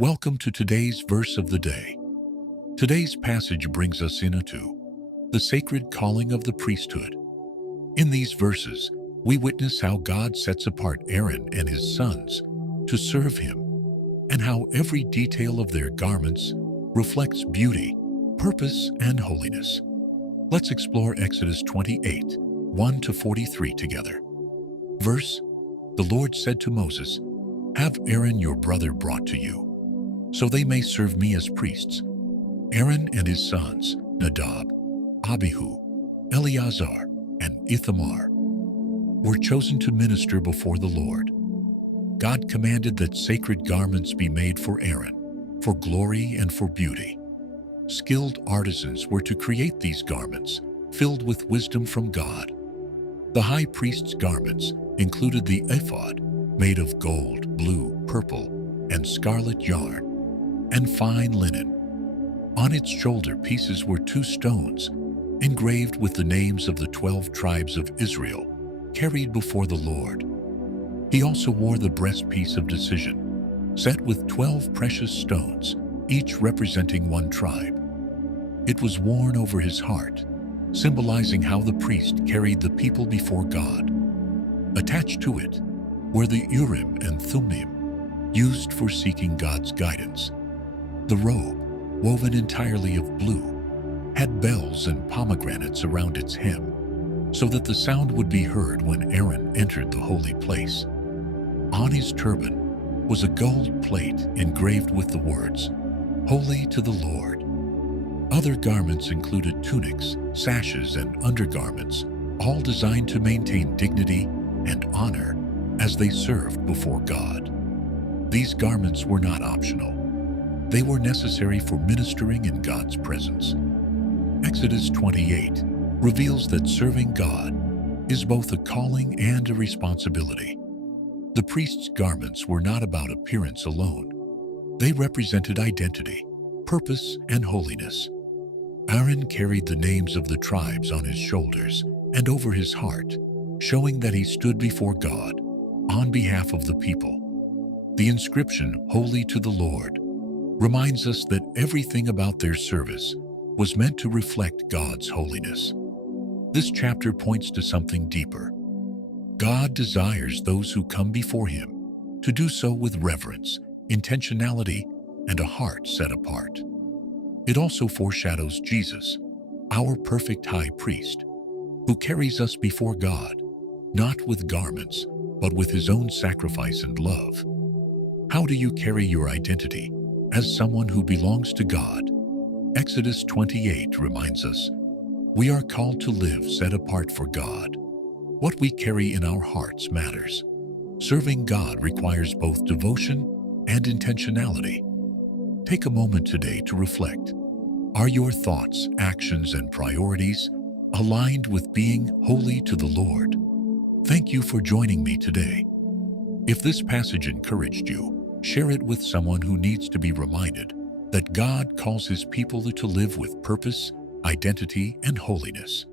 Welcome to today's verse of the day. Today's passage brings us into the sacred calling of the priesthood. In these verses, we witness how God sets apart Aaron and his sons to serve him, and how every detail of their garments reflects beauty, purpose, and holiness. Let's explore Exodus 28, 1-43 together. Verse: The Lord said to Moses, "Have Aaron your brother brought to you, so they may serve me as priests." Aaron and his sons, Nadab, Abihu, Eleazar, and Ithamar, were chosen to minister before the Lord. God commanded that sacred garments be made for Aaron, for glory and for beauty. Skilled artisans were to create these garments, filled with wisdom from God. The high priest's garments included the ephod, made of gold, blue, purple, and scarlet yarn, and fine linen. On its shoulder pieces were 2 stones, engraved with the names of the 12 tribes of Israel, carried before the Lord. He also wore the breastpiece of decision, set with 12 precious stones, each representing 1 tribe. It was worn over his heart, symbolizing how the priest carried the people before God. Attached to it were the Urim and Thummim, used for seeking God's guidance. The robe, woven entirely of blue, had bells and pomegranates around its hem, so that the sound would be heard when Aaron entered the holy place. On his turban was a gold plate engraved with the words, "Holy to the Lord." Other garments included tunics, sashes, and undergarments, all designed to maintain dignity and honor as they served before God. These garments were not optional. They were necessary for ministering in God's presence. Exodus 28 reveals that serving God is both a calling and a responsibility. The priest's garments were not about appearance alone. They represented identity, purpose, and holiness. Aaron carried the names of the tribes on his shoulders and over his heart, showing that he stood before God on behalf of the people. The inscription, "Holy to the Lord," reminds us that everything about their service was meant to reflect God's holiness. This chapter points to something deeper. God desires those who come before him to do so with reverence, intentionality, and a heart set apart. It also foreshadows Jesus, our perfect high priest, who carries us before God, not with garments, but with his own sacrifice and love. How do you carry your identity as someone who belongs to God? Exodus 28 reminds us, we are called to live set apart for God. What we carry in our hearts matters. Serving God requires both devotion and intentionality. Take a moment today to reflect. Are your thoughts, actions, and priorities aligned with being holy to the Lord? Thank you for joining me today. If this passage encouraged you, share it with someone who needs to be reminded that God calls his people to live with purpose, identity, and holiness.